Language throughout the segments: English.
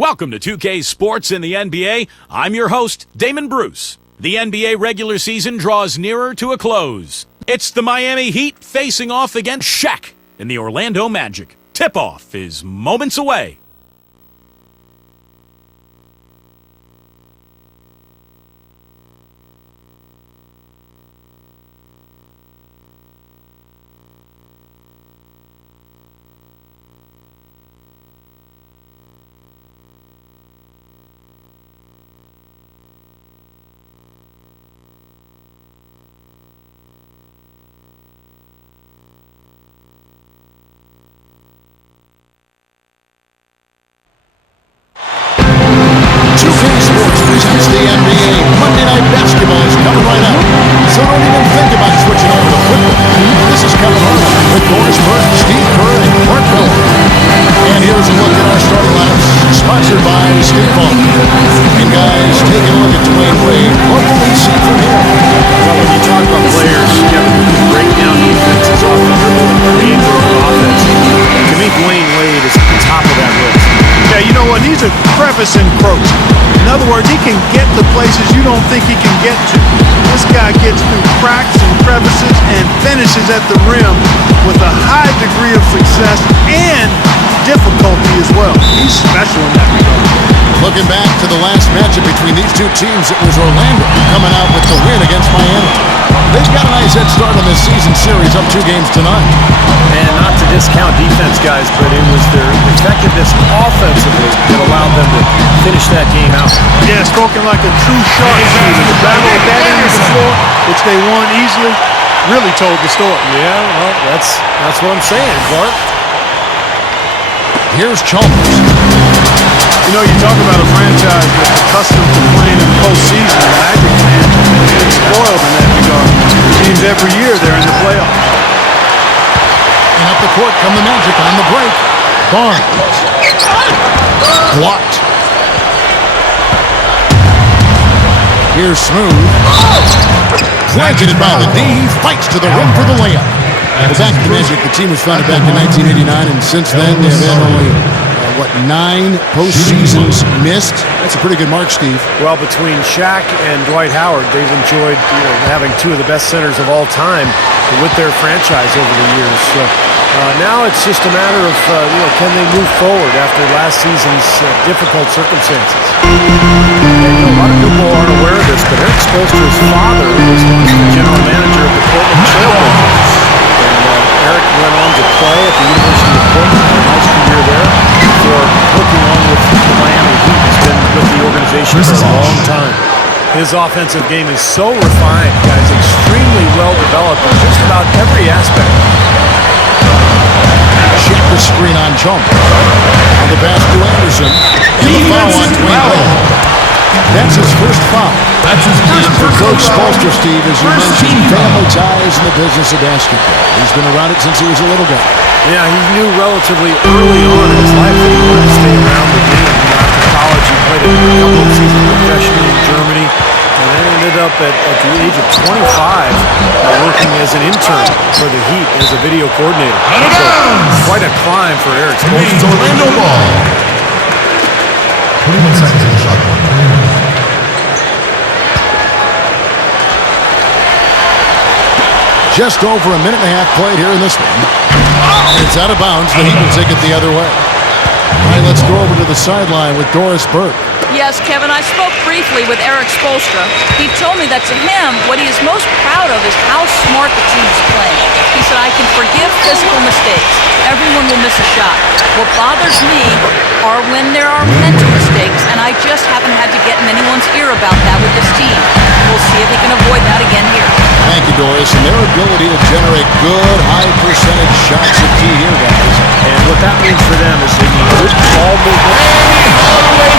Welcome to 2K Sports in the NBA. I'm your host, Damon Bruce. The NBA regular season draws nearer to a close. It's the Miami Heat facing off against Shaq in the Orlando Magic. Tip-off is moments away. Presents the NBA. Monday Night Basketball is coming right up, so don't even think about switching over to football. This is Kevin Harlan with Boris Burke, Steve Kerr, and Mark Miller. And here's a look at our starting lineups, sponsored by State Farm. And guys, taking a look at Dwayne Wade, what will we see from him? Well, when you talk about players, Kevin, who can break down defenses off the dribble and create their own offense, to me, Dwayne Wade is at the top of that list. Yeah, you know what? He's a crevice encroacher. In other words, he can get to places you don't think he can get to. This guy gets through cracks and crevices and finishes at the rim with a high degree of success and difficulty as well. He's special in that regard. Looking back to the last matchup between these two teams, it was Orlando coming out with the win against Miami. They've got a nice head start on this season series, up 2 games tonight. And not to discount defense, guys, but it was their effectiveness offensively that allowed them to finish that game out. Yeah, spoken like a true sharpshooter. The battle at that end of the floor, which they won easily, really told the story. Yeah, well, that's what I'm saying, Clark. Here's Chalmers. You know, you talk about a franchise that's accustomed to playing in the postseason. The Magic fans are getting spoiled in that regard. It seems every year they're in the playoffs. And up the court come the Magic on the break. Barnes. Blocked. Here's Smooth. Planted by the D. Fights to the rim for the layup. Well, back to the Magic. The team was founded back in 1989, and since then they've had only 9 postseasons missed? That's a pretty good mark, Steve. Well, between Shaq and Dwight Howard, they've enjoyed having 2 of the best centers of all time with their franchise over the years. So, now it's just a matter of can they move forward after last season's difficult circumstances. And, a lot of people aren't aware of this, but Eric Spoelstra's father was once the general manager of the Portland Trailblazers. Eric went on to play at the University of Portland in high school year there before hooking on with the Miami Heat. He's been with the organization for a long time. His offensive game is so refined, guys, extremely well developed in just about every aspect. Check the screen on Chump. On the pass to Anderson. And the foul on Dwayne Wade. That's his first foul. That's his first For Coach foul. Spoelstra, Steve, as you mentioned, family ties in the business of basketball. He's been around it since he was a little guy. Yeah, he knew relatively early on in his life that he wanted to stay around the game. After college, he played a couple of seasons professionally in Germany, and then ended up at the age of 25 working as an intern for the Heat as a video coordinator. So, quite a climb for Eric Spoelstra. Orlando ball. 21 seconds on the shot clock. Just over a minute and a half played here in this one. And it's out of bounds. The Heat will take it the other way. All right, let's go over to the sideline with Doris Burke. Yes, Kevin, I spoke briefly with Eric Spoelstra. He told me that to him, what he is most proud of is how smart the team is playing. He said, I can forgive physical mistakes. Everyone will miss a shot. What bothers me are when there are mental mistakes, and I just haven't had to get in anyone's ear about that with this team. We'll see if he can avoid that again here. Thank you, Doris. And their ability to generate good, high-percentage shots are key here, guys. And what that means for them is they need good ball movement,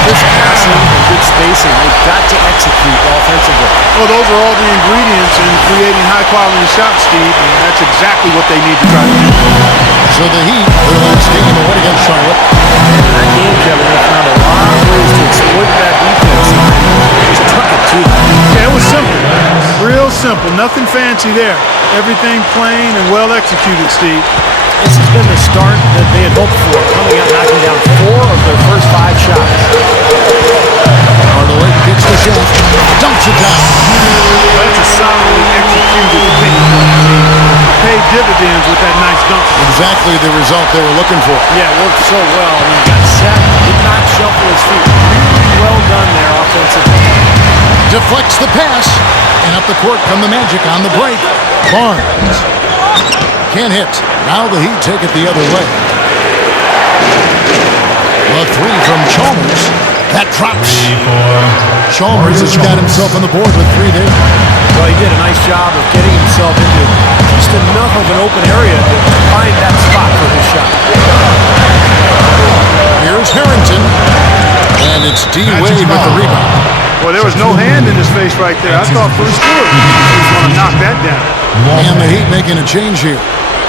good passing, and good spacing. They've got to execute offensively. Well, those are all the ingredients in creating high-quality shots, Steve, and that's exactly what they need to try to do. So the Heat, their last game of the win against Charlotte. And in that game, Kevin, they found a lot of ways to exploit that defense and just tuck it to them. Yeah, it was simple. Real simple. Nothing fancy there. Everything plain and well executed, Steve. This has been the start that they had hoped for, coming out knocking down 4 of their first 5 shots. Hardaway gets the shot, dumps it down. That's a solidly executed pick. Paid dividends with that nice dunk. Exactly the result they were looking for. Yeah, it worked so well. I mean, he got set, did not shuffle his feet. Really well done there offensively. Deflects the pass, and up the court come the Magic on the break. Barnes can't hit. Now the Heat take it the other way. The three from Chalmers. That drops. Chalmers has got himself on the board with 3 there. Well, he did a nice job of getting himself into just enough of an open area to find that spot for his shot. Here's Harrington, and it's D. Wade with the rebound. Well, there was no hand in his face right there. I thought for sure he was going to knock that down. And the Heat making a change here.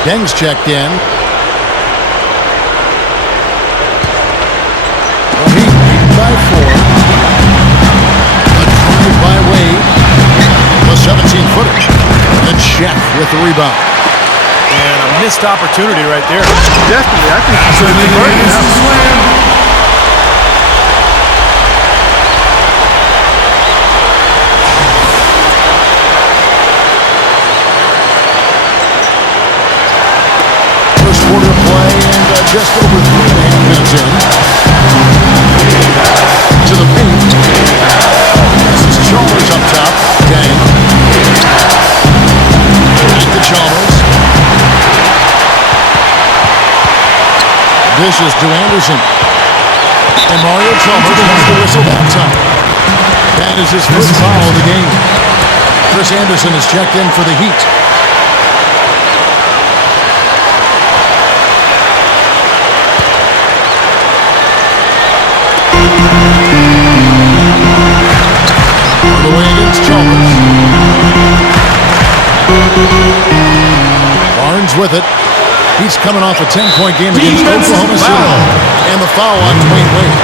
Deng's checked in. The Heat lead by 4. A drive by Wade. The 17-footer. And Shaq with the rebound. And a missed opportunity right there. Definitely. I think he's going to be hurting now. Quarter play and just over 3.5 minutes in. To the paint. This is Chalmers up top. Deng. Back to Chalmers. Dishes to Anderson. And Mario Chalmers wants to whistle that time. That is his first foul of the game. Chris Anderson is checked in for the Heat. Hardaway against Chalmers. Barnes with it. He's coming off a 10-point game against Oklahoma City. And the foul on Dwayne Wade.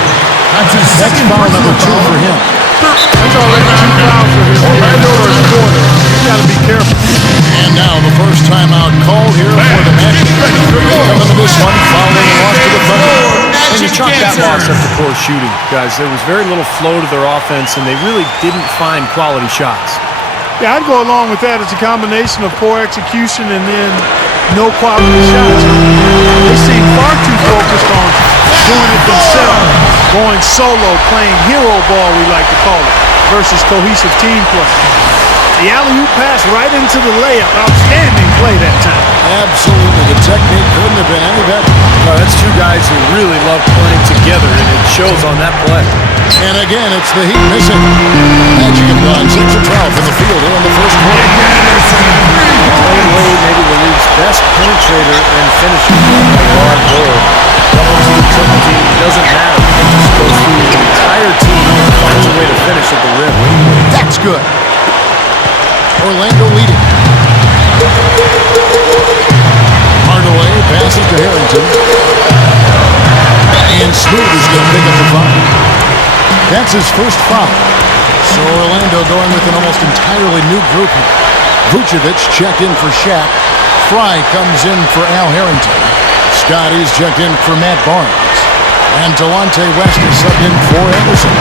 That's foul number 2 for him. That's already 2 fouls for him. Orlando first quarter. You got to be careful. And now the first timeout called here for the Magic. Coming to this one following a loss to the Thunder. And you chalk that loss up to poor shooting, guys. There was very little flow to their offense, and they really didn't find quality shots. Yeah, I'd go along with that. It's a combination of poor execution and then no quality shots. They seem far too focused on doing it themselves, going solo, playing hero ball, we like to call it, versus cohesive team play. The alley-oop pass right into the layup. Outstanding play that time. Absolutely. The technique couldn't have been any better. Well, that's two guys who really love playing together, and it shows on that play. And again, it's the Heat missing. Magic have gone 6 of 12 in the field here in the first quarter. Dwayne Wade, maybe the league's best penetrator and finisher. Guard goal. Double team, triple team, doesn't matter. He just goes through the entire team and finds a way to finish at the rim. That's good. Orlando leading. Hardaway passes to Harrington. And Smooth is going to pick up the foul. That's his first foul. So Orlando going with an almost entirely new group. Vucevic checked in for Shaq. Fry comes in for Al Harrington. Scotty's checked in for Matt Barnes. And Delonte West is subbed in for Anderson.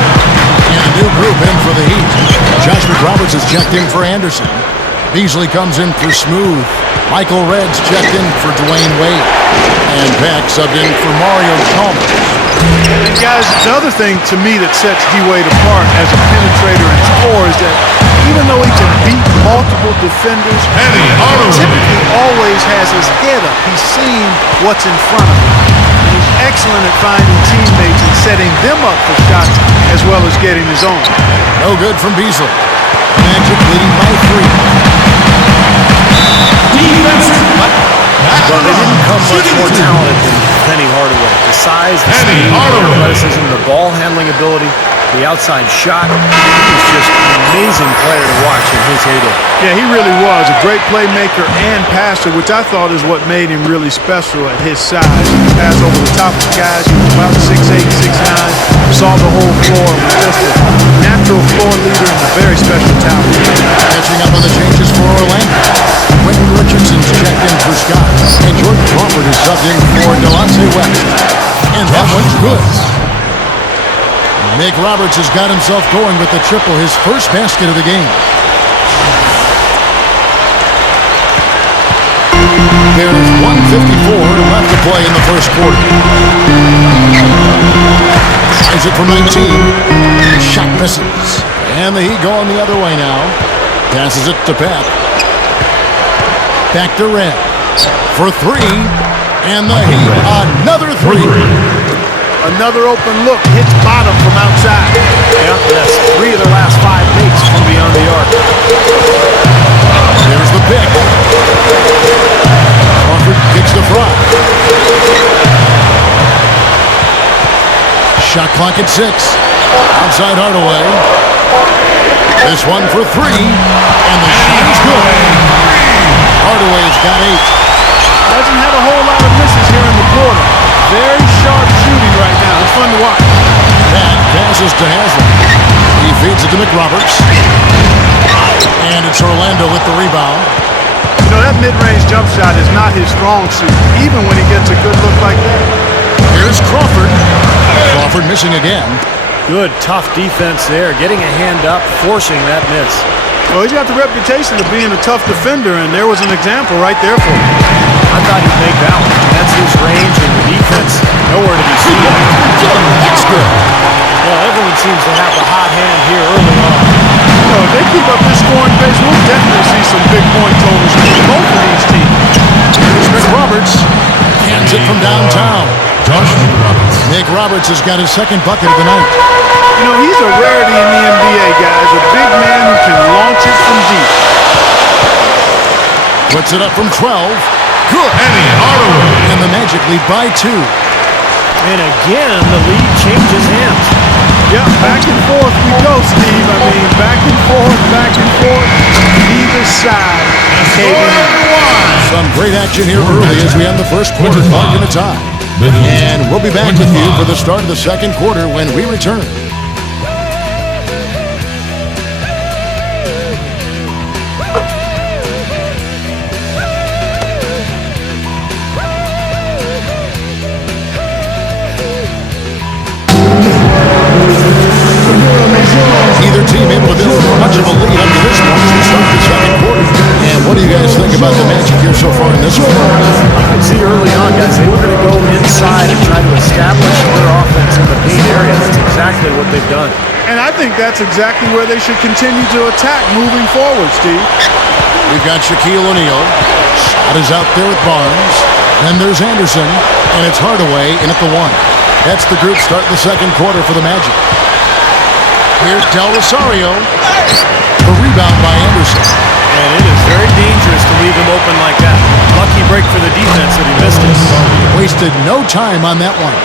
And a new group in for the Heat. Josh McRoberts is checked in for Anderson. Beasley comes in for Smooth. Michael Red's checked in for Dwayne Wade. And Pack subbed in for Mario Chalmers. And guys, the other thing to me that sets D-Wade apart as a penetrator and scorer is that even though he can beat multiple defenders, he typically always has his head up. He's seeing what's in front of him. And he's excellent at finding teammates and setting them up for shots as well as getting his own. No good from Beasley. Magic leading by 3. Well, they didn't come much more talented than Penny Hardaway. The size, the speed, the athleticism, the ball handling ability, the outside shot. He was just an amazing player to watch in his heyday. Yeah, he really was a great playmaker and passer, which I thought is what made him really special at his size. He could pass over the top of guys. He was about 6'8", 6'9", saw the whole floor, and was just a natural floor leader and a very special talent. Catching up on the changes for Orlando. Quentin Richardson's checked in for Scott, and Jordan Crawford is subbed in for Delonte West. And that one's good. Nick Roberts has got himself going with the triple, his first basket of the game. There's 1:54 left to play in the first quarter. Tries it from 19. Shot misses. And the Heat going the other way now. Passes it to Pat. Back to Red. For three. And the Heat, another three. Another open look, hits bottom from outside. Yeah, that's 3 of their last 5 makes from beyond the arc. There's the pick. Crawford kicks the front. Shot clock at 6. Outside Hardaway. This one for 3. And the shot is good. Hardaway's got 8. Hasn't had a whole lot of misses here in the quarter. Very sharp shooting right now. It's fun to watch. That passes to Haslam. He feeds it to McRoberts. And it's Orlando with the rebound. You know, that mid-range jump shot is not his strong suit, even when he gets a good look like that. Here's Crawford. Crawford missing again. Good, tough defense there. Getting a hand up, forcing that miss. Well, he's got the reputation of being a tough defender, and there was an example right there for him. I thought he'd make that one. That's his range, and the defense nowhere to be seen. That's good. Well, everyone seems to have the hot hand here early on. You know, if they keep up this scoring pace, we'll definitely see some big point totals from both of these teams. Here's McRoberts. Hands it from downtown. Josh McRoberts. Nick Roberts has got his second bucket of the night. You know, he's a rarity in the NBA, guys. A big man who can launch it from deep. Puts it up from 12. Good. Hardaway. And the Magic lead by 2. And again, the lead changes hands. Yeah, back and forth we go, Steve. I mean, back and forth, either side. Some great action here early as we end the first quarter, marking the time. And we'll be back with you for the start of the second quarter when we return. Neither team able to build much of a lead up to this point to start the second quarter. And what do you guys think about the Magic here so far in this one? You could see early on, guys, they were going to go inside and try to establish their offense in the paint area. That's exactly what they've done. And I think that's exactly where they should continue to attack moving forward, Steve. We've got Shaquille O'Neal. Shot is out there with Barnes. Then there's Anderson. And it's Hardaway in at the 1. That's the group starting the second quarter for the Magic. Here's Del Rosario. The rebound by Anderson. And it is very dangerous to leave him open like that. Lucky break for the defense that he missed it. Wasted no time on that one.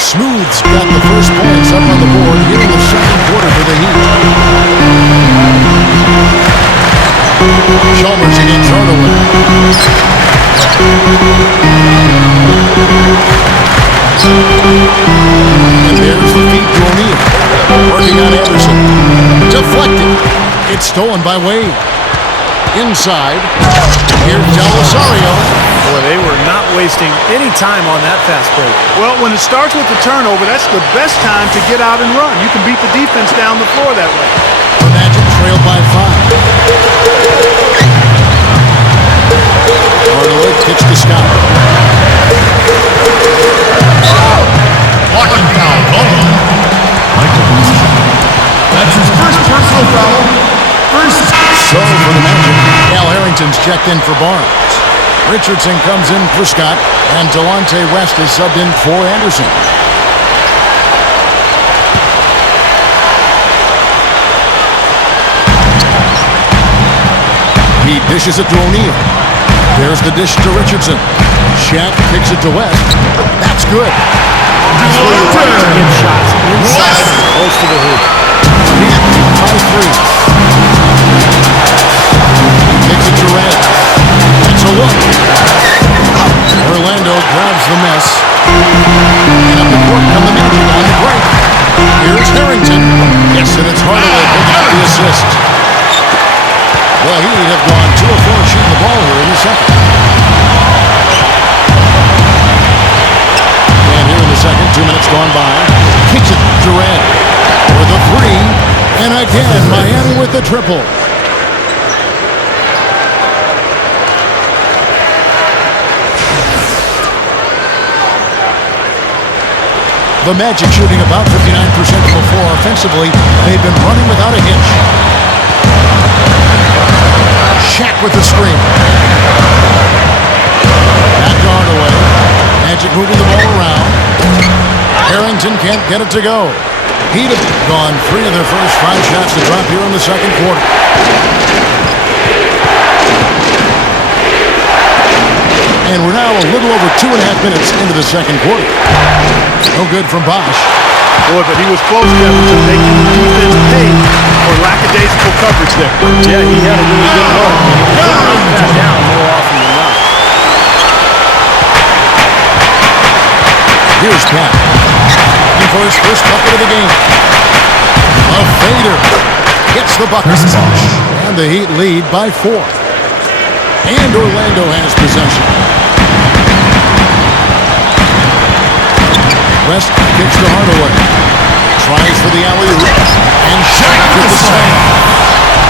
Smooth's got the first points up on the board here in the second quarter for the Heat. Chalmers against Hardaway. And there's the feed to O'Neal. Working on Anderson. Deflected. It's stolen by Wade. Inside. Here's Del Rosario. Boy, they were not wasting any time on that fast break. Well, when it starts with the turnover, that's the best time to get out and run. You can beat the defense down the floor that way. The Magic trail by 5. Hardaway kicks to Scott. Blocking foul. Michael Boozer. That's his first personal foul. So for the Magic, Al Harrington's checked in for Barnes. Richardson comes in for Scott, and Delonte West is subbed in for Anderson. He dishes it to O'Neal. There's the dish to Richardson. Shaq kicks it to West. That's good. That's where you like to get shots inside, close to the hoop. Heat by 3. Takes it to Red. That's a look. Orlando grabs the miss. And up the court come the Magic on the break. Here's Harrington. Yes, and it's Hardaway picking up the assist. Well, Heat have gone 2 of 4 shooting the ball here in the second. And here in the second, 2 minutes gone by. Kicks it to Red for the 3. And again, Miami with the triple. The Magic shooting about 59% from the floor. Offensively, they've been running without a hitch. Shaq with the screen. Back to Hardaway. Magic moving the ball around. Harrington can't get it to go. Heat have gone 3 of their first 5 shots to drop here in the second quarter. And we're now a little over 2.5 minutes into the second quarter. No good from Bosch. Boy, but he was close, Kevin, to making the defense pay for lackadaisical coverage there. Yeah, he had a really good look. He wrote that down more often than not. Here's Pat. And for his first bucket of the game. A fader. Gets the bucket. And the Heat lead by 4. And Orlando has possession. West kicks to Hardaway. Tries for the alley-oop. And Shaq with the save.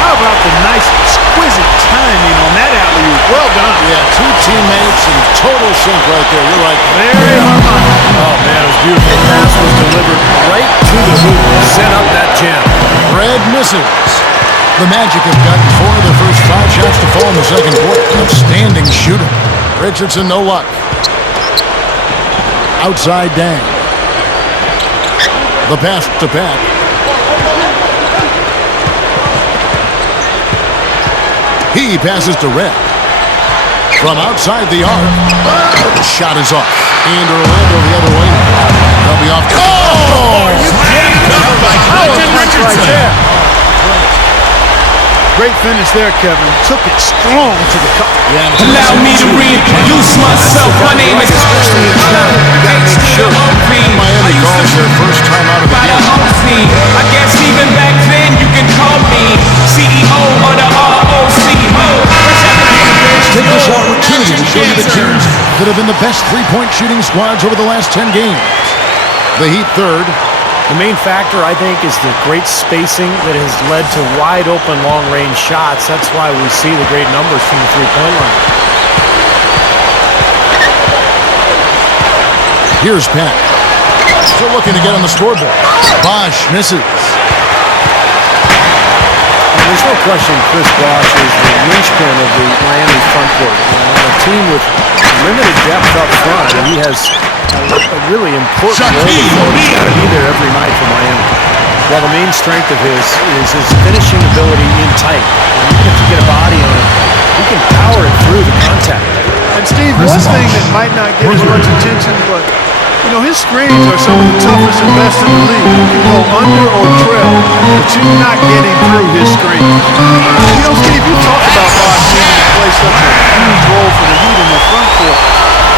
How about the nice, exquisite timing on that alley-oop? Well done. Yeah, 2 teammates in total sync right there. You're right. Very harmonic. Oh, man, it was beautiful. The pass was delivered right to the hoop. Set up that jam. Red misses. The Magic have gotten 4 of their first 5 shots to fall in the second quarter. Outstanding shooting. Richardson, no luck. Outside Dang. The pass to Pat. He passes to Red. From outside the arc. The shot is off. And Orlando the other way. They'll be off. Oh! Richardson. Great finish there, Kevin. Took it strong to the cup. Yeah, allow me to reintroduce myself. My name is Miami calls their first time out of the game. I guess even back then you can call me CEO of the ROC. Take this opportunity to show you the teams that have been the best three-point shooting squads over the last 10 games. The Heat third. The main factor, I think, is the great spacing that has led to wide-open, long-range shots. That's why we see the great numbers from the three-point line. Here's Pat. Still looking to get on the scoreboard. Bosch misses. And there's no question Chris Bosh is the linchpin of the Miami front court. A team with limited depth up front, and he has a really important role. He's got to be there every night for Miami. While the main strength of his is his finishing ability in tight. And even if you get a body on him, he can power it through the contact. And Steve, one thing that might not get as much attention, but you know, his screens are some of the toughest and best in the league. You can go under or trail, but you're not getting through his screen. You know, Steve, you talked about Bosh needing to play such a huge role for the Heat in the front court.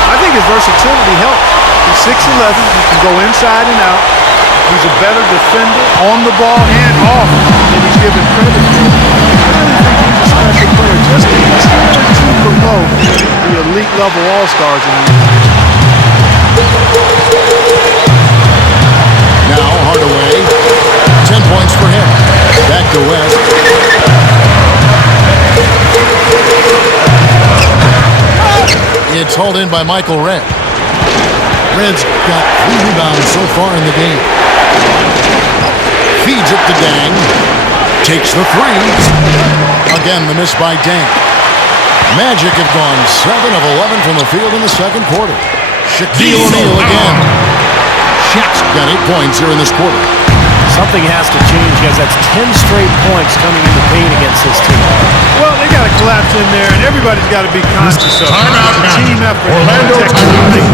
I think his versatility helps. He's 6'11", he can go inside and out. He's a better defender on the ball and off than he's given credit for. I really think he's a special player, just to promote the elite level all-stars in the league. Now Hardaway. 10 points for him. Back to West. It's hauled in by Michael Red. Red's got 3 rebounds so far in the game. Feeds it to Dang. Takes the 3. Again, the miss by Dang. Magic have gone 7 of 11 from the field in the second quarter. Shaquille O'Neal again. Shaq's got 8 points here in this quarter. Something has to change, guys. That's 10 straight points coming in the paint against this team. Well, they got to collapse in there, and everybody's got to be conscious of it. Timeout It's a now. team effort. Orlando Protect the timeout. ring.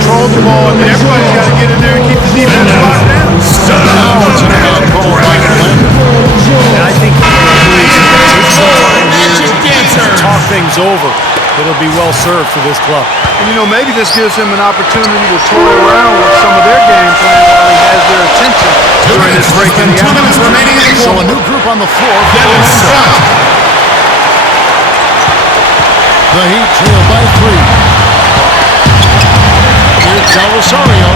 Control the ball, and everybody's got to get in there and keep the defense locked down. Now it's a bad call by Orlando. And I think take some time here to talk things over. It'll be well served for this club. And, maybe this gives him an opportunity to toy around with some of their game plan while he has their attention during this break in the 2 minutes action. remaining in the So a quarter. new group on the floor. Devin Scott. The Heat trail by 3. Here's Del Rosario.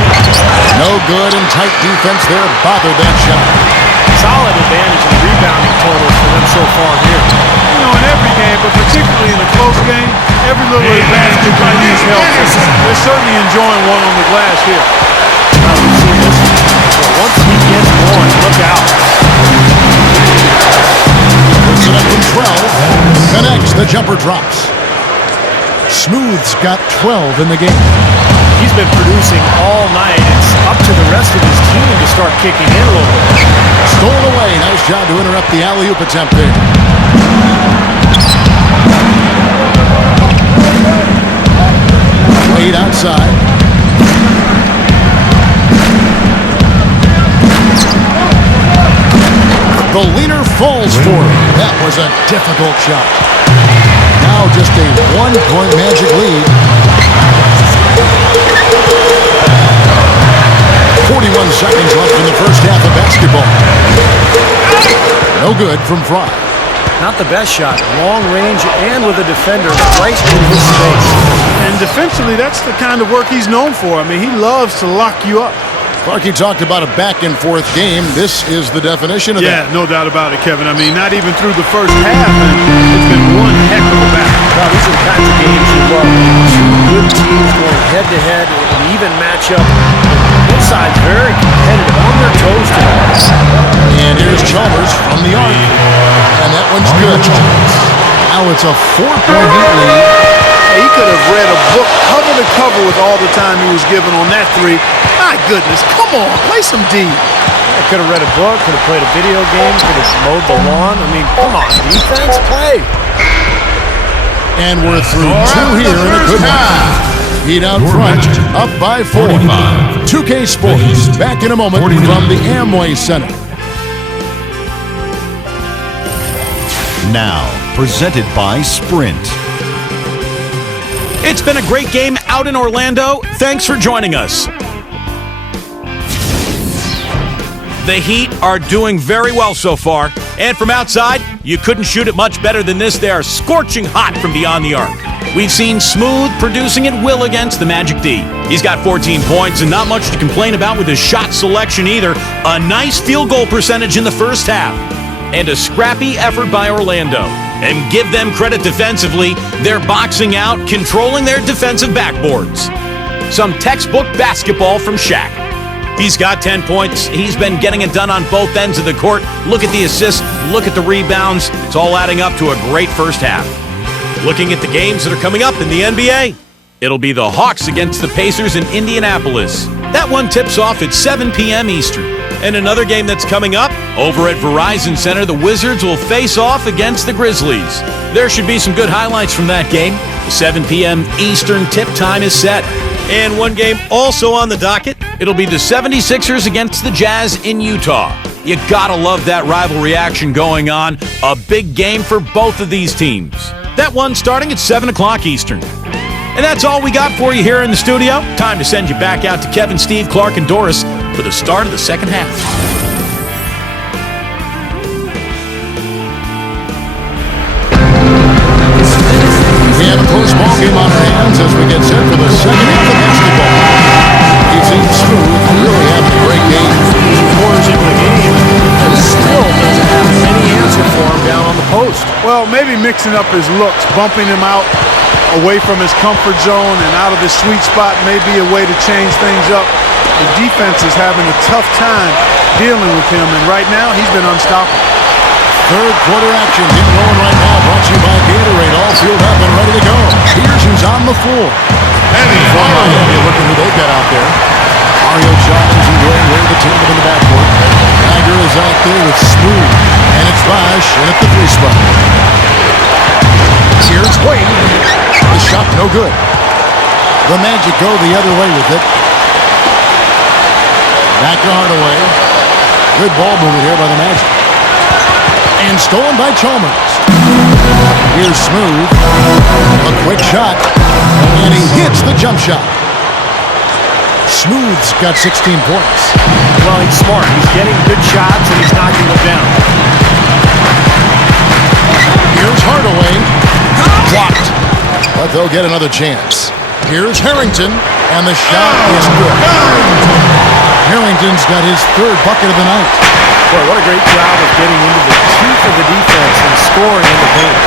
No good, and tight defense there bothered that shot. Solid advantage in rebounding totals for them so far here. In every game, but particularly in a close game, every little advantage you can use helps. They're certainly enjoying one on the glass here. We've seen this. Once he gets going, look out. Puts it up from 12. Connects, the jumper drops. Smooth's got 12 in the game. He's been producing all night. It's up to the rest of his team to start kicking in a little bit. Stolen away. Nice job to interrupt the alley-oop attempt there. Played outside. The leaner falls for it. That was a difficult shot. Now just a 1-point Magic lead. 41 seconds left in the first half of basketball. No good from Fry. Not the best shot. Long range and with a defender right in his space. And defensively, that's the kind of work he's known for. I mean, he loves to lock you up. Clarkie talked about a back-and-forth game. This is the definition of Yeah, that. no doubt about it, Kevin. I mean, not even through the first half, and it's been one heck of a battle. Now, these are the kinds of games you love. Two good teams going head-to-head, an even matchup. Both sides very competitive, on their toes tonight. And here's Chalmers from the arc. And that one's good. Now it's a 4-point Heat lead. He could have read a book cover to cover with all the time he was given on that three. My goodness, come on, play some D. I could have read a book, could have played a video game, could have mowed the lawn. I mean, come on, defense, play. And we're through 2 here in a good one. Heat out front, up by 4. 2K Sports, back in a moment from the Amway Center. Now, presented by Sprint. It's been a great game out in Orlando. Thanks for joining us. The Heat are doing very well so far. And from outside, you couldn't shoot it much better than this. They are scorching hot from beyond the arc. We've seen Smooth producing at will against the Magic D. He's got 14 points and not much to complain about with his shot selection either. A nice field goal percentage in the first half. And a scrappy effort by Orlando. And give them credit defensively. They're boxing out, controlling their defensive backboards. Some textbook basketball from Shaq. He's got 10 points. He's been getting it done on both ends of the court. Look at the assists. Look at the rebounds. It's all adding up to a great first half. Looking at the games that are coming up in the NBA, it'll be the Hawks against the Pacers in Indianapolis. That one tips off at 7 p.m. Eastern. And another game that's coming up, over at Verizon Center, the Wizards will face off against the Grizzlies. There should be some good highlights from that game. The 7 p.m. Eastern tip time is set. And one game also on the docket, it'll be the 76ers against the Jazz in Utah. You gotta love that rivalry action going on. A big game for both of these teams. That one starting at 7 o'clock Eastern. And that's all we got for you here in the studio. Time to send you back out to Kevin, Steve, Clark, and Doris for the start of the second half. We have a close ball game on our hands as we get set for the second half of basketball. He seems Smooth really having a great game. 4 quarters into the game, and still doesn't have any answer for him down on the post. Well, maybe mixing up his looks, bumping him out away from his comfort zone and out of his sweet spot may be a way to change things up. The defense is having a tough time dealing with him, and right now he's been unstoppable. Third quarter action getting going right now. Brought to you by Gatorade. All fueled up and ready to go. Here's who's on the floor. From Miami, look at who they've got out there. Mario Chavez and Dwayne Wade, the team in the backcourt. goes out there with Smooth. And it's Bosch in at the 3 spot. Here's Wade. The shot no good. The Magic go the other way with it. Back to Hardaway. Good ball movement here by the Magic. And stolen by Chalmers. Here's Smooth. A quick shot. And he hits the jump shot. Smooth's got 16 points. Well, he's smart. He's getting good shots and he's knocking them down. Here's Hardaway. Blocked. But they'll get another chance. Here's Harrington. And the shot is good. Harrington's got his 3rd bucket of the night. Boy, what a great job of getting into the teeth of the defense and scoring in the paint.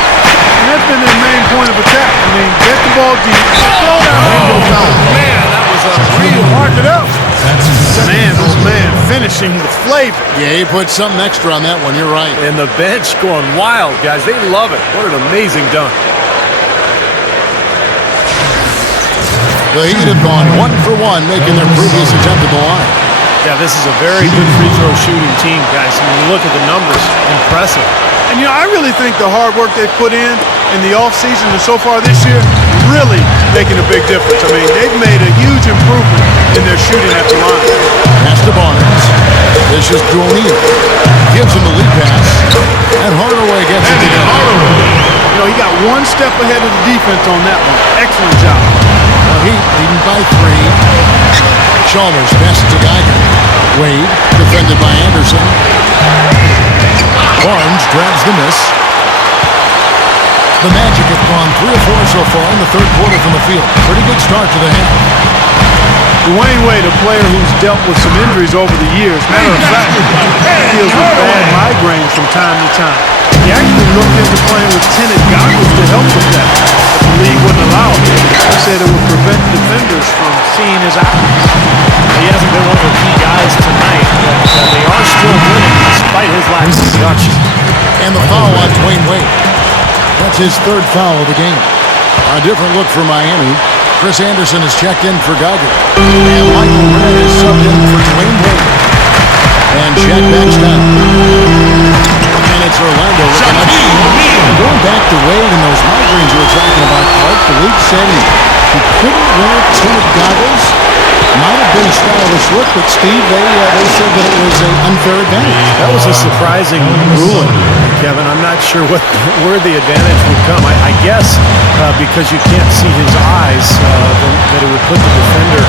And that's been their main point of attack. I mean, get the ball deep, throw down, and go foul. Man, that was a real Mark it up. Man, finishing with flavor. Yeah, he put something extra on that one. You're right. And the bench going wild, guys. They love it. What an amazing dunk. The Heat have gone 1 for 1, making their previous attempt at the line. Yeah, this is a very good free throw shooting team, guys. When you look at the numbers, impressive. And, I really think the hard work they put in the offseason and so far this year, really making a big difference. I mean, they've made a huge improvement in their shooting at the line. Pass to Barnes. This is to O'Neal. Gives him the lead pass. And Hardaway gets it again. He got 1 step ahead of the defense on that one. Excellent job. The Heat leading by 3. Chalmers passes to Geiger. Wade, defended by Anderson. Barnes grabs the miss. The Magic have gone 3 or 4 so far in the 3rd quarter from the field. Pretty good start to the half. Dwayne Wade, a player who's dealt with some injuries over the years. Matter of fact, deals with bad migraines from time to time. He actually looked into playing with tinted goggles to help with that, but the league wouldn't allow it. He said it would prevent defenders from seeing his eyes. He hasn't been one of the key guys tonight, but they are still winning despite his lack of production. And the foul on Dwayne Wade. That's his 3rd foul of the game. A different look for Miami. Chris Anderson has checked in for Geiger. And Michael Redd is subbed in for Dwayne Wade. And Shaq backs down. And it's Orlando looking up. Going back to Wade and those migraines you were talking about, Clark, the league said he couldn't wear tinted goggles. Might have been a stylish look, but Steve, they said that it was an unfair advantage. That was a surprising ruling, Kevin. I'm not sure where the advantage would come. I guess because you can't see his eyes, that it would put the defender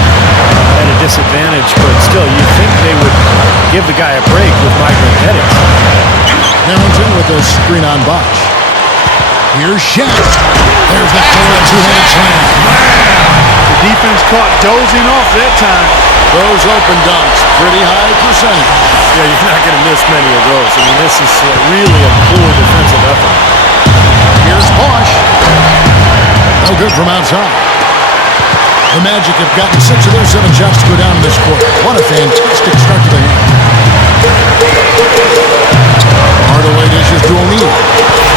at a disadvantage. But still, you'd think they would give the guy a break with migraine headaches. Harrington with a screen on Bosch. Here's Shaq. There's the two-handed slam. The defense caught dozing off that time. Those open dunks, pretty high percentage. Yeah, you're not going to miss many of those. I mean, this is really a poor defensive effort. Here's Bosch. No good from outside. The Magic have gotten 6 of their 7 shots to go down in this quarter. What a fantastic start to the half. Hardaway dishes to O'Neal.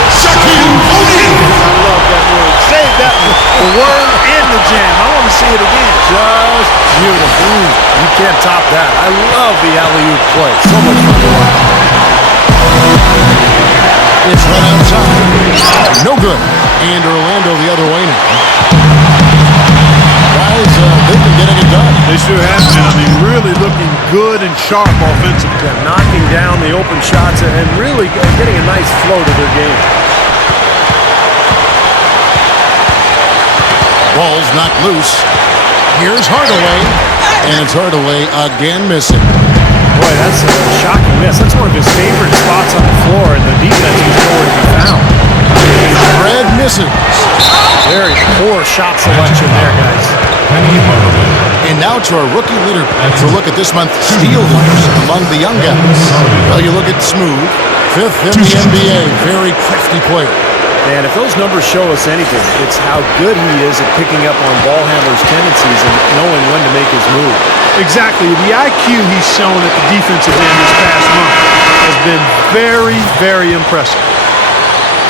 Shaquille O'Neal! I love that word. Save that one. The word and the jam. I want to see it again. Just beautiful. You can't top that. I love the alley-oop play. So much fun to watch. It's run outside. No good. And Orlando the other way now. Guys, they've been getting it done. They sure have been. I mean, really looking good and sharp offensively. Yeah, knocking down the open shots and really getting a nice flow to their game. Ball's knocked loose. Here's Hardaway. And it's Hardaway again missing. Boy, that's a shocking miss. That's one of his favorite spots on the floor, and the defense is nowhere to be found. Red misses. Very poor shot selection there, guys. And now to our rookie leader to look at this month's steal leaders among the young guys. Well, you look at Smooth, 5th in the NBA, very crafty player. And if those numbers show us anything, it's how good he is at picking up on ball handlers' tendencies and knowing when to make his move. Exactly. The IQ he's shown at the defensive end this past month has been very, very impressive.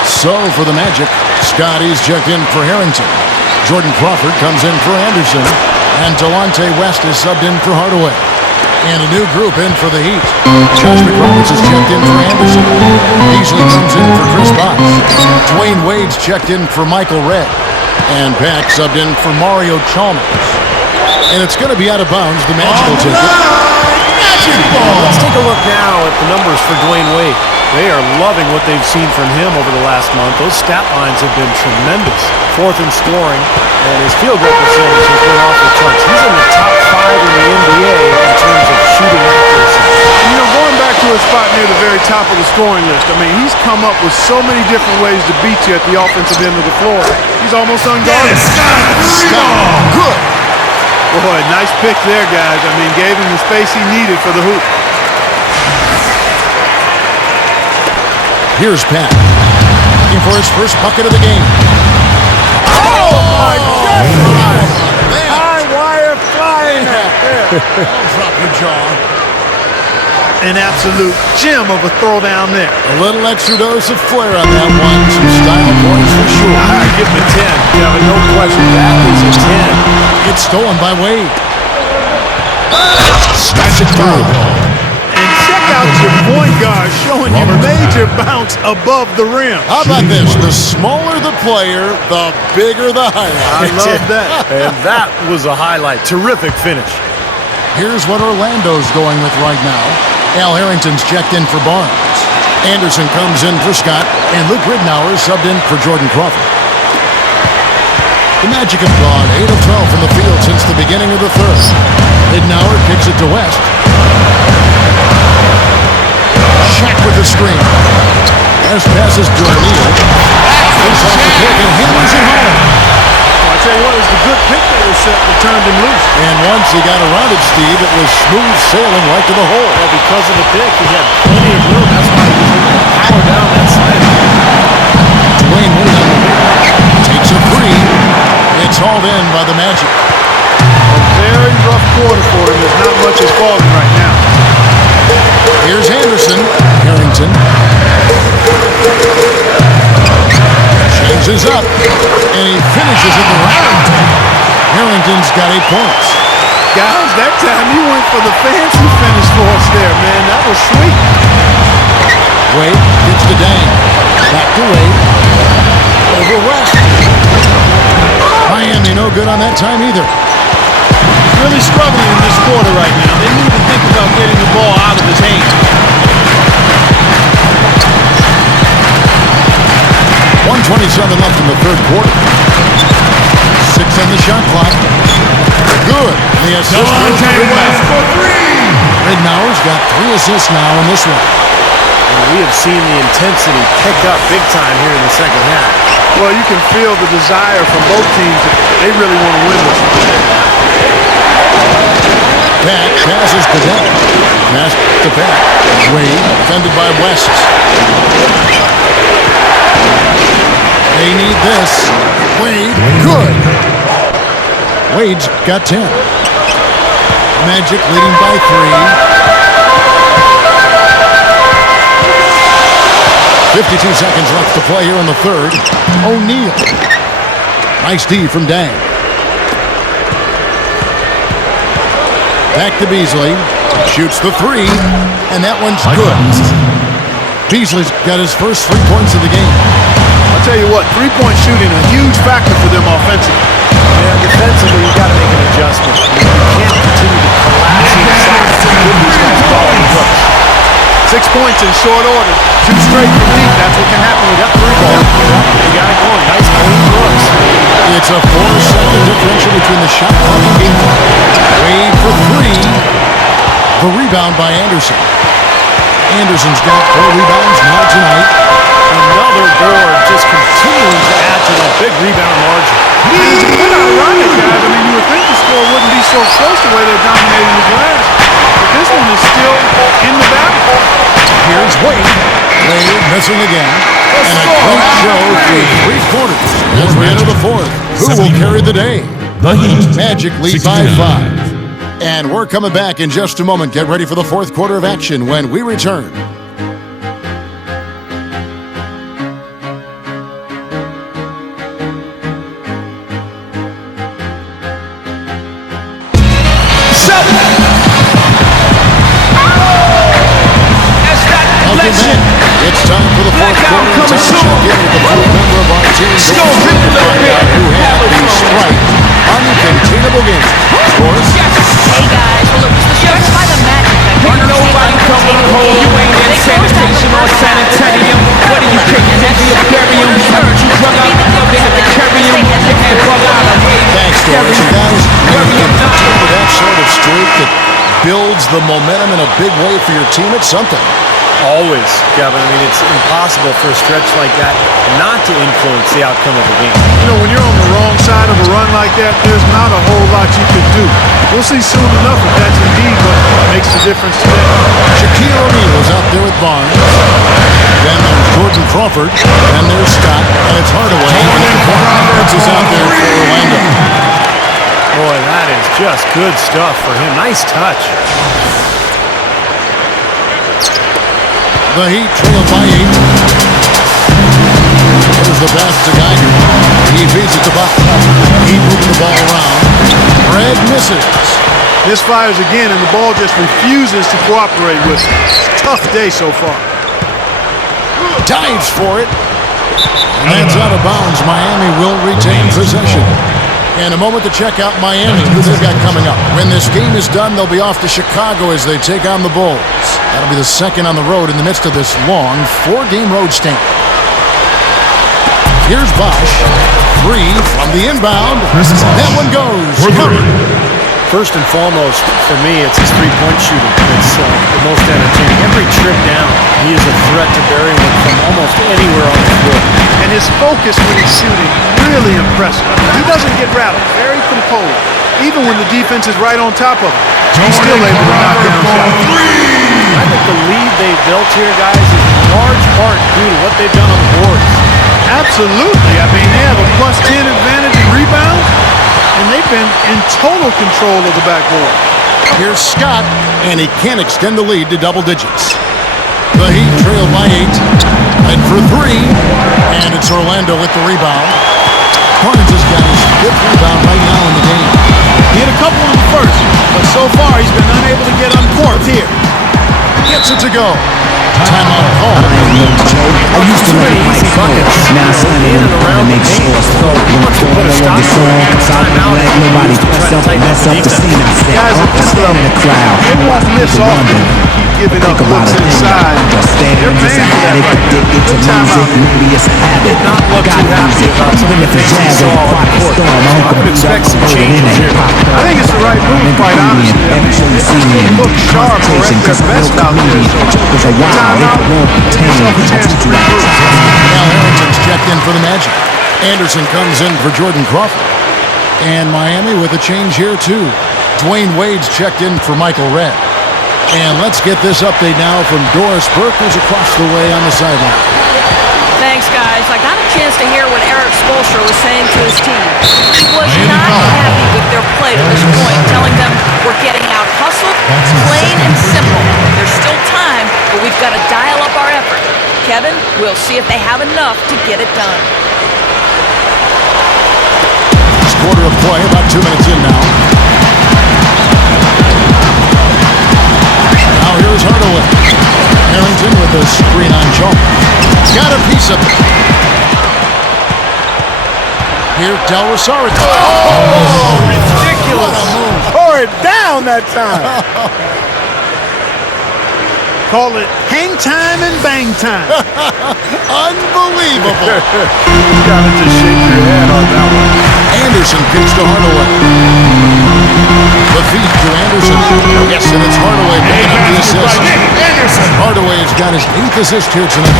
So for the Magic, Scotty's checked in for Harrington. Jordan Crawford comes in for Anderson. And Delonte West is subbed in for Hardaway. And a new group in for the Heat. Josh McRoberts is checked in for Anderson. Beasley comes in for Chris Bosh. Dwayne Wade's checked in for Michael Redd. And Pack subbed in for Mario Chalmers. And it's going to be out of bounds. The Magic will take it. Magic ball! Let's take a look now at the numbers for Dwayne Wade. They are loving what they've seen from him over the last month. Those stat lines have been tremendous. Fourth in scoring, and his field goal percentage has been off the charts. He's in the top 5 in the NBA in terms of shooting accuracy. You know, going back to a spot near the very top of the scoring list, I mean, he's come up with so many different ways to beat you at the offensive end of the floor. He's almost unguarded. Stop. Good. Boy, nice pick there, guys. I mean, gave him the space he needed for the hoop. Here's Pat. Looking for his first bucket of the game. Oh, my goodness! High wire flying out there. Drop your jaw. An absolute gem of a throwdown there. A little extra dose of flair on that one. Some style points for sure. I give him a 10. Yeah, but no question, that is a 10. It's stolen by Wade. Smash it through. And check out your point guard showing you major bounce above the rim. How about this? The smaller the player, the bigger the highlight. I love that. And that was a highlight. Terrific finish. Here's what Orlando's going with right now. Al Harrington's checked in for Barnes. Anderson comes in for Scott, and Luke Ridnour subbed in for Jordan Crawford. The Magic have gone 8 of 12 from the field since the beginning of the third. Ridnour kicks it to West. Shaq with the screen. West passes to O'Neal. Face off the pick and hammers it home. Well, I tell you what, it was the good pick that was set that turned him loose. And once he got around it, Steve, it was smooth sailing right to the hole. Well, because of the pick, he had plenty of room. That's why he was able to power down that side. Dwayne Wade on the wing. Takes a three. It's hauled in by the Magic. A very rough quarter for him. There's not much is falling right now. Here's Anderson. Harrington. Changes up. And he finishes at the round. Harrington's got 8 points. Guys, that time you went for the fancy finish for us there, man. That was sweet. Wade gets to Dang. Back to Wade. Over West. Miami no good on that time either. Really struggling in this quarter right now. They need to think about getting the ball out of his hands. 1:27 left in the third quarter. 6 on the shot clock. Good. The assist goes to West for 3. Ridnour's got 3 assists now in this one. And we have seen the intensity pick up big time here in the second half. Well, you can feel the desire from both teams. They really want to win this one. Pat passes to Beck. Pass to Beck. Wade defended by West. They need this. Wade, good. Wade's got 10. Magic leading by 3. 52 seconds left to play here in the third. O'Neal. Nice D from Dang. Back to Beasley. Shoots the 3. And that one's good. Beasley's got his first 3 points of the game. I'll tell you what, 3-point shooting a huge factor for them offensively. And defensively, you got to make an adjustment. You can't continue to collapse inside to give these guys quality looks. 6 points in short order. 2 straight from deep. That's what can happen with that 3 ball. You got it going. Nice clean looks. It's a 4-second differential between the shot clock and game clock. Wade for 3. The rebound by Anderson. Anderson's got 4 rebounds now tonight. Another board just continuing to add to that big rebound margin. It's a bit ironic, guys. I mean, you would think the score wouldn't be so close the way they're dominating the glass. But this one is still in the battle. Here's Wade. Wade missing again. And a great show through 3 quarters as we enter the fourth. Who will carry the day? The Heat. Magic lead by 5. And we're coming back in just a moment. Get ready for the fourth quarter of action when we return. team Let's go, going rip to a little find bit. out who had the strike uncontainable game. Scores. Hey guys, well it was the stretch by the mat that Ain't garnered nobody the coming uncontainable home. You game. ain't in They closed out sanitation the or first half sanitarium. What do you think? and Think that you bury him? surge You drug to out be the the club, they difference have to in carry that him. as they They head had to bug out of way. Thanks, Doris. And guys, when you can continue that sort of streak that builds the momentum in a big way for your team, it's something. Always, Kevin. I mean, it's impossible for a stretch like that not to influence the outcome of the game. You know, when you're on the wrong side of a run like that, there's not a whole lot you can do. We'll see soon enough if that's indeed what makes the difference today. Shaquille O'Neal is out there with Barnes. Then there's Jordan Crawford. Then there's Scott. And it's Hardaway. Roberts is out there for Orlando. Boy, that is just good stuff for him. Nice touch. The Heat trail by 8. There's the pass to Geiger. He feeds it to Buck. Heat moving the ball around. Red misses. Misfires again, and the ball just refuses to cooperate with him. Tough day so far. Dives for it. And that's out of bounds. Miami will retain possession. And a moment to check out Miami, who they've got coming up. When this game is done, they'll be off to Chicago as they take on the Bulls. That'll be the second on the road in the midst of this long 4-game road stint. Here's Bosch. 3 from the inbound. That one goes. First and foremost, for me, it's his three-point shooting. It's the most entertaining. Every trip down, he is a threat to burying it from almost anywhere on the floor. And his focus when he's shooting, really impressive. He doesn't get rattled, very composed. Even when the defense is right on top of him, he's still able to knock down shots. I think the lead they've built here, guys, is in large part due to what they've done on the boards. Absolutely. I mean, they have a plus 10 advantage in rebounds, and they've been in total control of the backboard. Here's Scott, and he can't extend the lead to double digits. The Heat trail by 8. And for 3. And it's Orlando with the rebound. Barnes has got his 5th rebound right now in the game. He had a couple in the first, but so far he's been unable to get uncorked here. Gets it to go. Timeout call. I used to make my buckets. Now I stand in and around to make sure it's throw. Wants to put a stop to it. Timeout. Nobody press up and mess up the scene. I said, Guys at this level, they won't miss often. Keep giving up looks inside. They're paying for that right now. Good timeout. Maybe it's a habit. Not look too happy about some of the things he saw on the court. I would expect some changes here. I think it's the right move, quite honestly. I mean, they look sharp or at their best out there. So timeout, give yourself a chance to regroup. Now Harrington's checked in for the Magic. Anderson comes in for Jordan Crawford. And Miami with a change here, too. Dwayne Wade's checked in for Michael Redd. And let's get this update now from Doris Burke, who's across the way on the sideline. Thanks, guys. I got a chance to hear what Eric Spoelstra was saying to his team. He was not happy with their play to this point, telling them we're getting out hustled, plain and simple. There's still time, but we've got to dial up our effort. Kevin, we'll see if they have enough to get it done. First quarter of play, about 2 minutes in now. Now here's Hardaway. Harrington with a screen on Jones. Got a piece of it. Here, Del Rosario. Oh, ridiculous. Tore it down that time. Call it hang time and bang time. Unbelievable. You got to just shake your head on that one. Anderson kicks to Hardaway. The feed to Anderson. Yes, and it's Hardaway picking up the assist. Hardaway has got his 8th assist here tonight.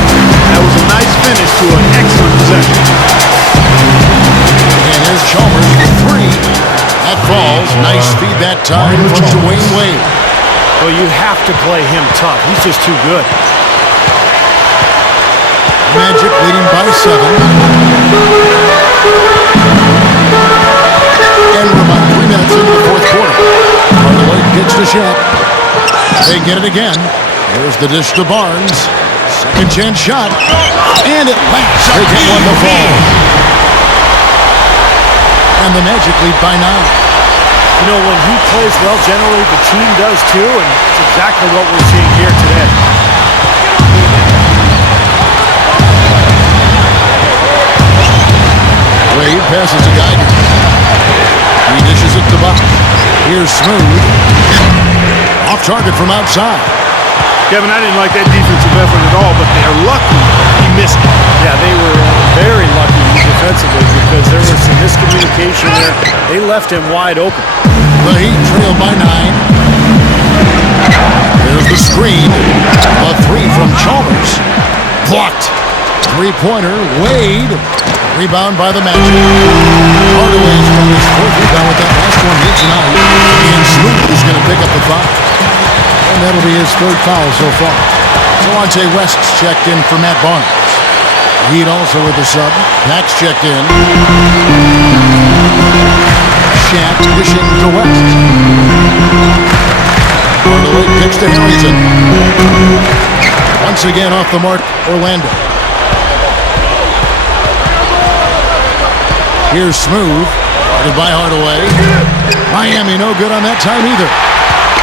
That was a nice finish to an excellent possession. And here's Chalmers with 3. That falls. Nice feed that time from Dwayne Wade. Well, you have to play him tough. He's just too good. Magic leading by 7. And we're about 3 minutes into the fourth quarter. Hardaway gets the shot. They get it again. There's the dish to Barnes. Second chance shot. And it lands. They get one to fall. And the Magic lead by 9. You know, when he plays well, generally the team does too, and it's exactly what we're seeing here today. Wade passes to Geiger. He dishes it to Buck. Here's Smooth. Off target from outside. Kevin, I didn't like that defensive effort at all, but they're lucky he missed it. Yeah, they were very lucky defensively because there was some miscommunication there. They left him wide open. The Heat trail by 9. There's the screen. A 3 from Chalmers. Blocked. Three-pointer. Wade. Rebound by the Magic. Hardaway's got his 4th rebound with that last one here tonight. And Smooth is going to pick up the foul. And that'll be his 3rd foul so far. Delonte West's checked in for Matt Barnes. Heat also with the sub. Pax checked in. Shaq dishing to West. Hardaway picks to Harrington. Once again off the mark, Orlando. Here's Smooth. Guarded by Hardaway. Miami no good on that time either.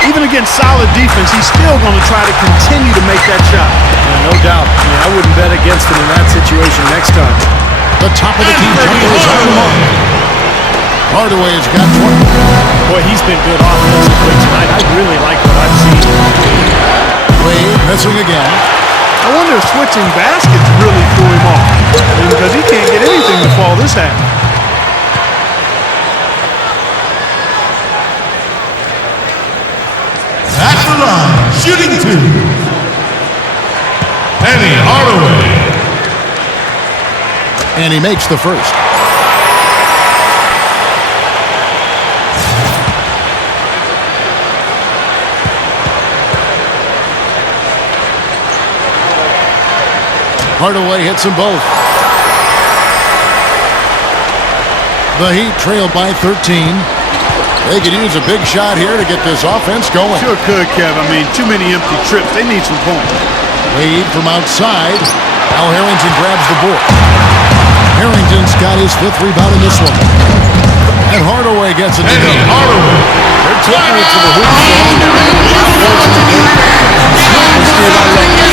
Even against solid defense, he's still going to try to continue to make that shot. Yeah, no doubt. I mean, I wouldn't bet against him in that situation next time. The top of the key jumper is on the mark. Hardaway's got 20. Boy, he's been good offensively tonight. I really like what I've seen. Wade missing again. I wonder if switching baskets really threw him off. Because he can't get anything to fall this half. At the line, shooting 2. Penny Hardaway. And he makes the first. Hardaway hits them both. The Heat trailed by 13. They could use a big shot here to get this offense going. Sure could, Kev. I mean, too many empty trips. They need some points. Wade from outside. Now Harrington grabs the board. Harrington's got his 5th rebound in this one. And Hardaway gets it to go. Hardaway. They're taking it to the hoop strong now. I like to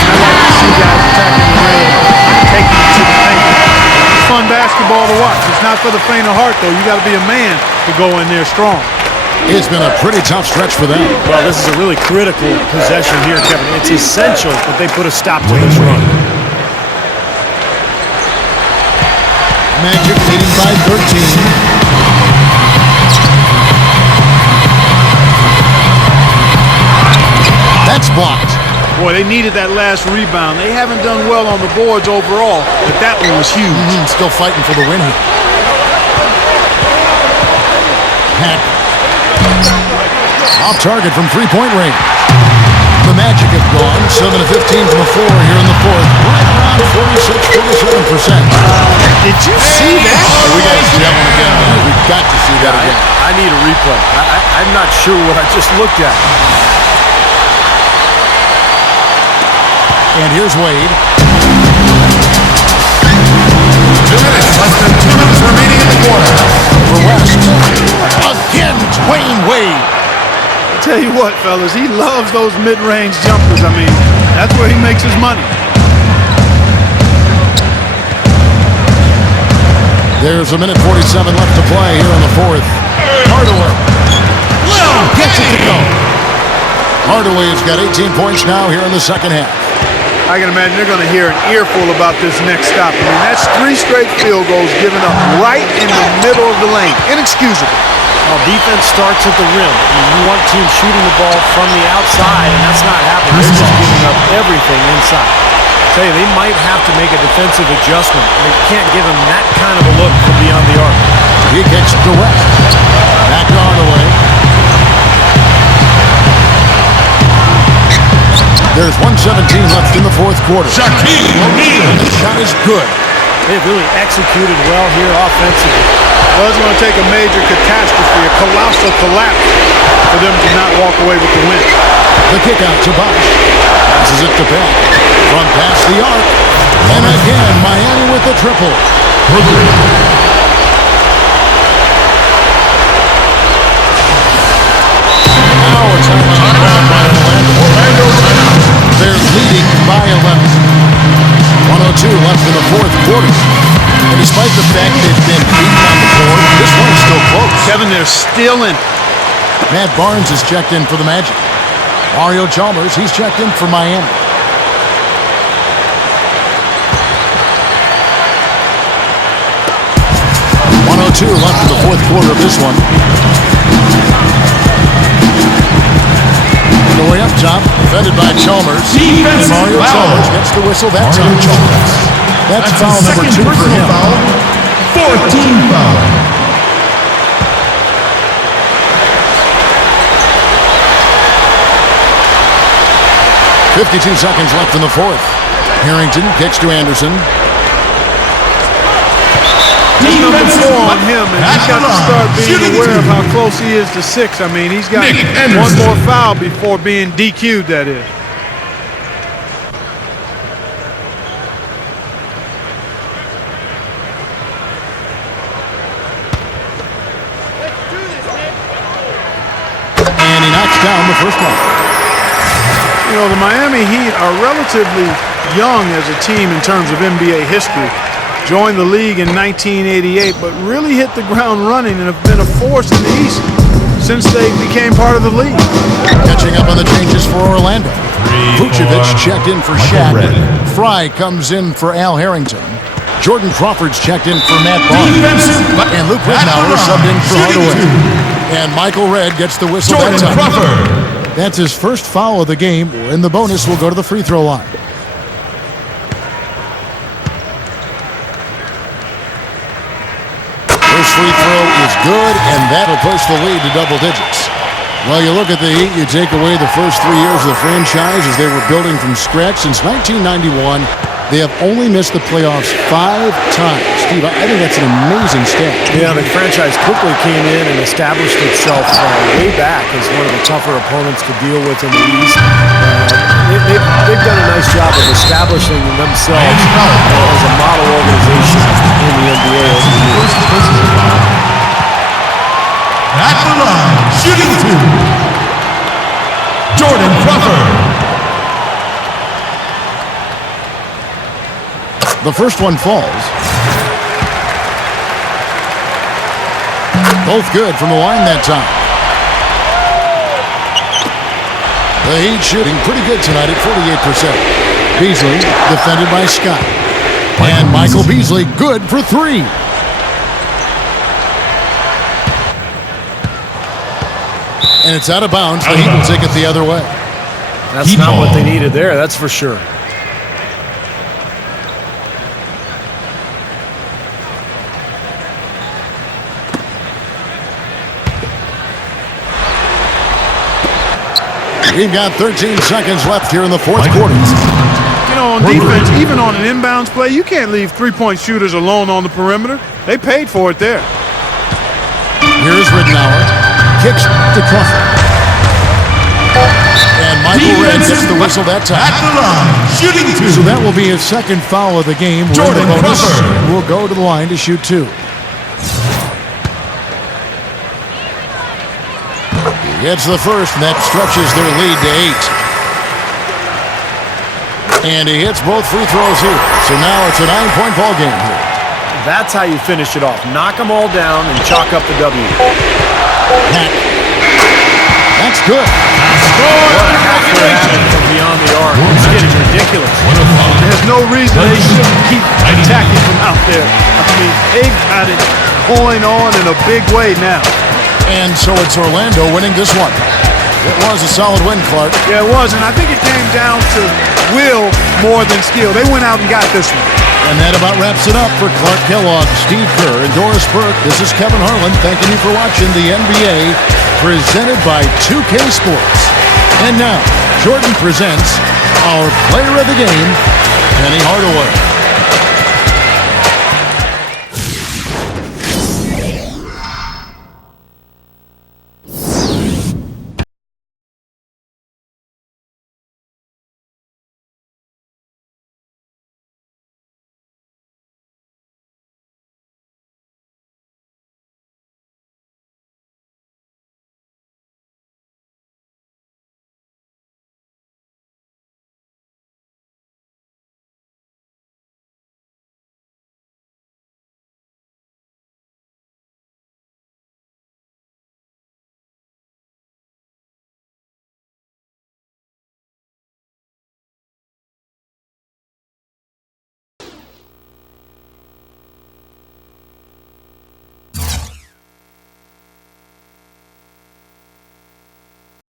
see guys attacking the rim, taking it to the paint. It's fun basketball to watch. It's not for the faint of heart, though. You got to be a man to go in there strong. It's been a pretty tough stretch for them. Well, this is a really critical possession here, Kevin. It's essential that they put a stop to this run. Magic leading by 13. That's blocked. Boy, they needed that last rebound. They haven't done well on the boards overall, but that one was huge. Still fighting for the win here. Hack. Off target from 3-point range. The Magic have gone 7 of 15 from the floor here in the 4th. Right around 46-47%. Did you see that? We got to see that one again, man. We've got to see that again. I need a replay. I'm not sure what I just looked at. And here's Wade. 2 minutes, less than 2 minutes remaining in the quarter. For West. Again, Dwayne Wade. I'll tell you what, fellas, he loves those mid-range jumpers. I mean, that's where he makes his money. There's 1:47 left to play here in the 4th. Hardaway. Gets it to go. Hardaway's got 18 points now here in the 2nd half. I can imagine they're going to hear an earful about this next stop. I mean, that's 3 straight field goals given up right in the middle of the lane. Inexcusable. Well, defense starts at the rim. I mean, you want teams shooting the ball from the outside, and that's not happening. They're just giving up everything inside. I tell you, they might have to make a defensive adjustment. They can't give him that kind of a look from beyond the arc. He kicks to West. Back to Hardaway. There's 1:17 left in the 4th quarter. Shaquille O'Neal. The shot is good. They've really executed well here offensively. Well, it's going to take a major catastrophe, a colossal collapse, for them to not walk away with the win. The kick out to Bosch. Passes it to Beck. From past the arc. And again, Miami with the triple. Now a timeout by Orlando. They're leading by 11. 1:02 left in the 4th quarter. And despite the fact they've been beat stealing. Matt Barnes is checked in for the Magic. Mario Chalmers, he's checked in for Miami. .102 left in the fourth quarter of this one. The way up top, defended by Chalmers. And Mario Chalmers gets the whistle that time. That's foul number 2 for him. 14 foul. 52 seconds left in the fourth. Harrington kicks to Anderson. That's number 4 on him, and he's got to start being aware of how close he is to 6. I mean, he's got one more foul before being DQ'd, that is. And he knocks down the first one. You know, the Miami Heat are relatively young as a team in terms of NBA history. Joined the league in 1988, but really hit the ground running and have been a force in the East since they became part of the league. Catching up on the changes for Orlando. Vucevic checked in for Shaq. Fry comes in for Al Harrington. Jordan Crawford's checked in for Matt Barnes. And Luke Ridnour subbed in for Hardaway. And Michael Redd gets the whistle that time. That's his first foul of the game, and the bonus will go to the free throw line. First free throw is good, and that'll push the lead to double digits. Well, you look at the Heat, you take away the first 3 years of the franchise as they were building from scratch. Since 1991, they have only missed the playoffs 5 times. Steve, I think that's an amazing stat. Yeah, the franchise quickly came in and established itself way back as one of the tougher opponents to deal with in the East. They've done a nice job of establishing themselves as a model organization in the NBA over the years. At the line, shooting 2. Jordan Crawford. The first one falls. Both good from the line that time. The Heat shooting pretty good tonight at 48%. Beasley defended by Scott. And Michael Beasley good for 3. And it's out of bounds. The Heat will take it the other way. That's not what they needed there, that's for sure. We've got 13 seconds left here in the fourth quarter. You know, on defense, even on an inbounds play, you can't leave three-point shooters alone on the perimeter. They paid for it there. Here's Ridnour. Kicks to Crawford. And Michael Redd gets the whistle that time. At the line, shooting 2. So that will be his second foul of the game. Jordan Crawford will go to the line to shoot 2. He hits the first, and that stretches their lead to 8. And he hits both free throws here. So now it's a 9-point ball game here. That's how you finish it off. Knock them all down and chalk up the W. That's good. From beyond the arc. It's getting ridiculous. There's no reason they shouldn't keep attacking from out there. I mean, they've got it going on in a big way now. And so it's Orlando winning this one. It was a solid win, Clark. Yeah, it was, and I think it came down to will more than skill. They went out and got this one. And that about wraps it up for Clark Kellogg, Steve Kerr, and Doris Burke. This is Kevin Harlan thanking you for watching the NBA presented by 2K Sports. And now, Jordan presents our player of the game, Penny Hardaway.